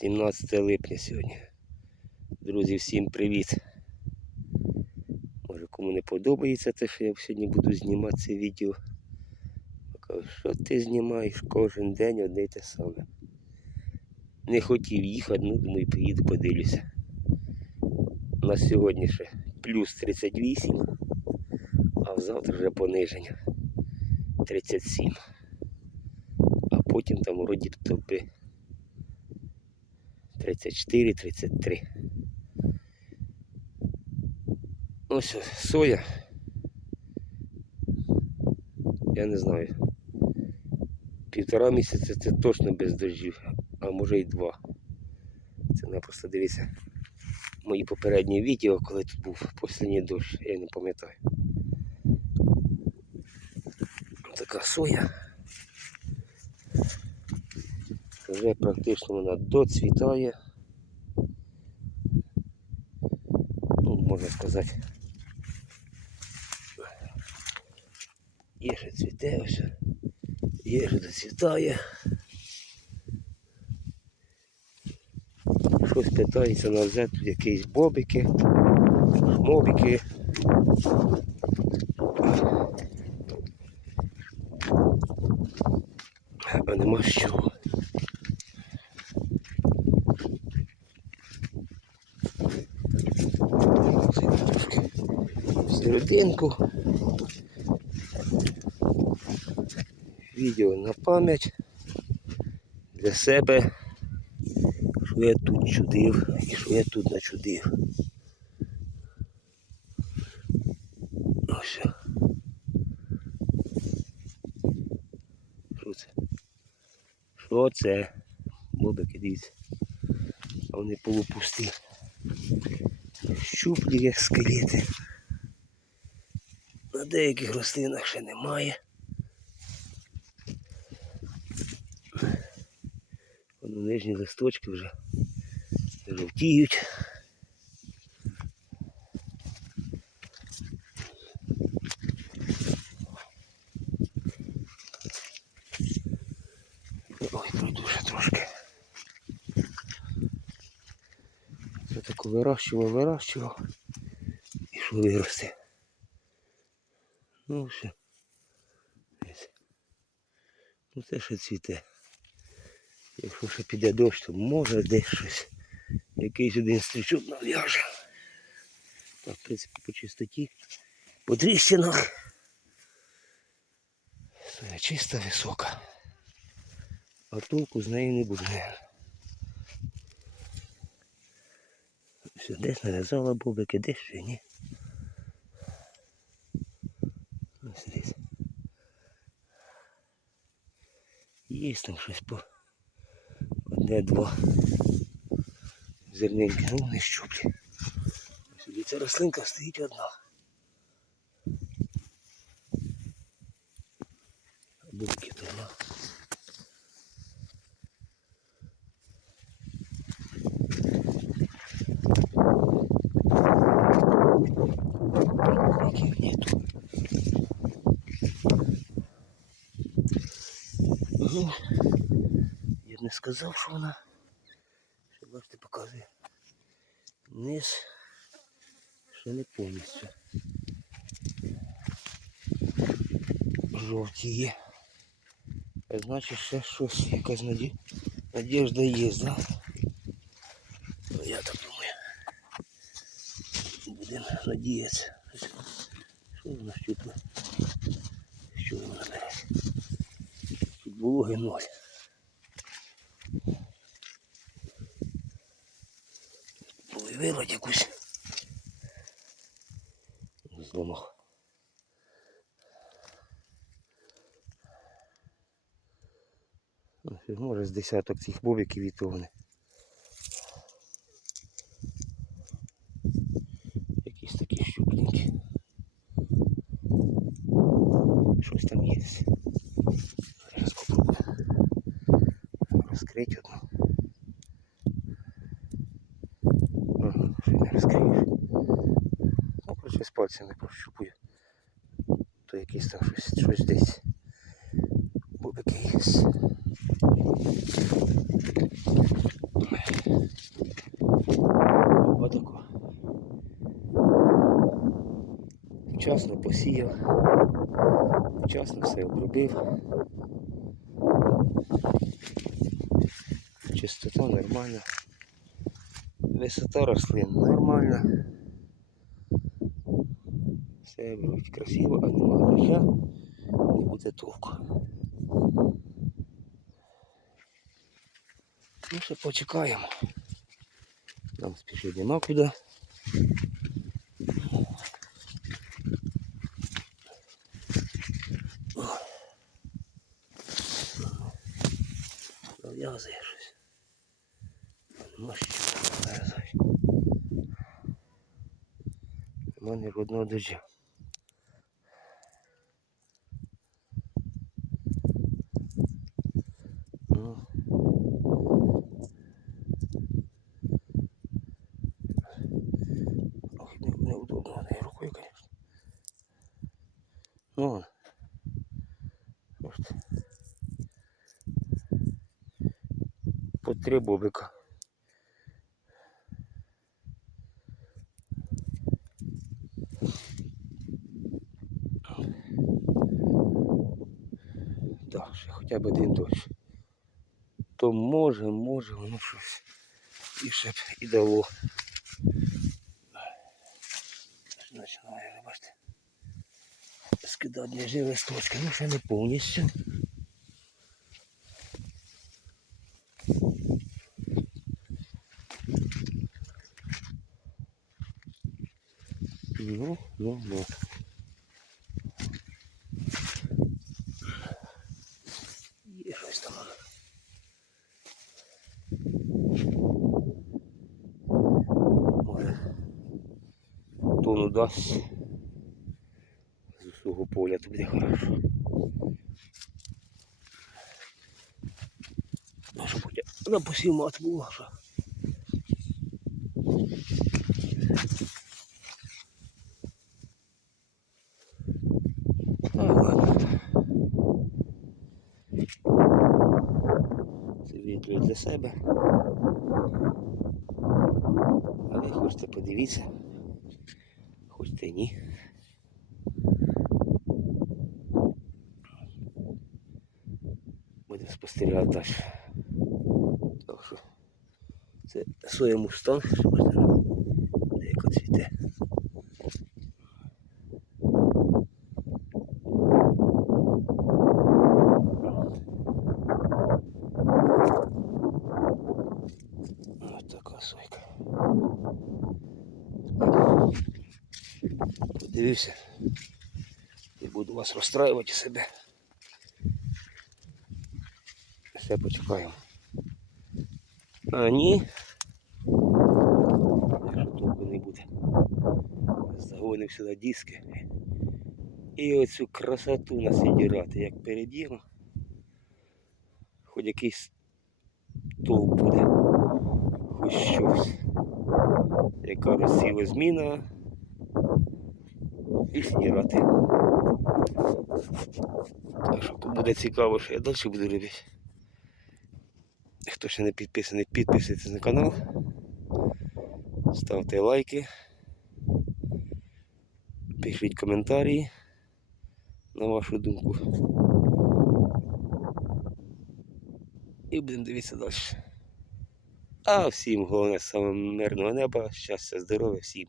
17 липня сьогодні. Друзі, всім привіт. Може кому не подобається те, що я сьогодні буду знімати це відео. Що ти знімаєш кожен день одне й те саме. Не хотів їхати, ну думаю, приїду, подивлюся. На сьогодні ще плюс 38, а завтра вже пониження 37. А потім там вроді топи 34, 33. Ось соя. Я не знаю. Півтора місяця це точно без дощів, а може й два. Це напросто дивіться. Мої попередні відео, коли тут був останній дощ, я не пам'ятаю. Така соя. Вже практично вона доцвітає. Ну, можна сказати. Є ще цвіте ось. Є ще доцвітає. Щось питається на тут якісь бобики, мобики. А нема з чого. Трошки в серединку. Відео на пам'ять для себе, що я тут чудив і що я тут начудив. Ось. Що це? Що це? Бобики, дивіться. А вони полупусті. Щуплі, як скелети. На деяких рослинах ще немає. Воно нижні листочки вже жовтіють. Ой, пройду ще трошки. Це таку вирощував, вирощував. І що виросте. Ну все. Ну це ще цвіте. Якщо ще піде дощ, то може десь щось. Якийсь один стрічок нав'яже. Так, в принципі, по чистоті. По тріщинах. Соя чиста висока. А толку з неї не буде. Все, десь нарізала бобики, десь ще ні. Десь. Є там щось по одне-два Зерненьки, ну вони щуплі. Сюди ця рослинка стоїть одна. А Бубки Ну, я б не сказав, що вона. Що бачите, показує. Низ ще не повністю. Жовтіє. А Значить ще щось, якась наді... надіжда є, да? Ну, я так думаю. Будемо надіятися. Що вона щупне? Що вона бере? Вологи ноль. Були якусь. Зломах. Ну, Може з десяток цих бобиків і то вони. Якісь такі щупленькі. Щось там є. розкрити одну. Що не розкриєш. Ну, коротше, з пальцями прощупаю. То якийсь там щось щось десь. Бубики є. Отако. Вчасно посіяв, вчасно все обробив. Чистота нормальна. Висота рослин нормальна. Все беруть красиво, а нема доща, не буде толку. Ну, ще почекаємо. Нам спішити нема куди. Зав'язує що зав'язує. Нема ні одного дождя. Ну, Ох, неудобно, не рукою, конечно. Ну. Может. По три. Так, ще хоча б один дощ. То може, може, воно щось і ще б і дало. Починає, бачите. Скидати ніжні листочки, ну ще не повністю. Ну, ну, ну. Дасть з усього поля, то буде хорошо. Ну, що потім на посів мат що. Ладно. Це відео для себе. А ви хочете подивіться, хочете ні. Будемо спостерігати далі. Так що це соя мустанг, що можна деяко цвіте. Ось така сойка. Подивився. Не буду вас розстраювати себе. Все почекаємо. А ні. Якщо толку не буде. Загонив сюди диски. І оцю красоту насидірати, як переділо. Хоч якийсь толк буде. Хоч щось. Яка розсіла зміна. І сідірати. Так що буде цікаво, що я далі буду робити. Хто ще не підписаний, підписуйтесь на канал. Ставте лайки. Пишіть коментарі на вашу думку. І будемо дивитися далі. А всім головне саме мирного неба, щастя, здоров'я, всім.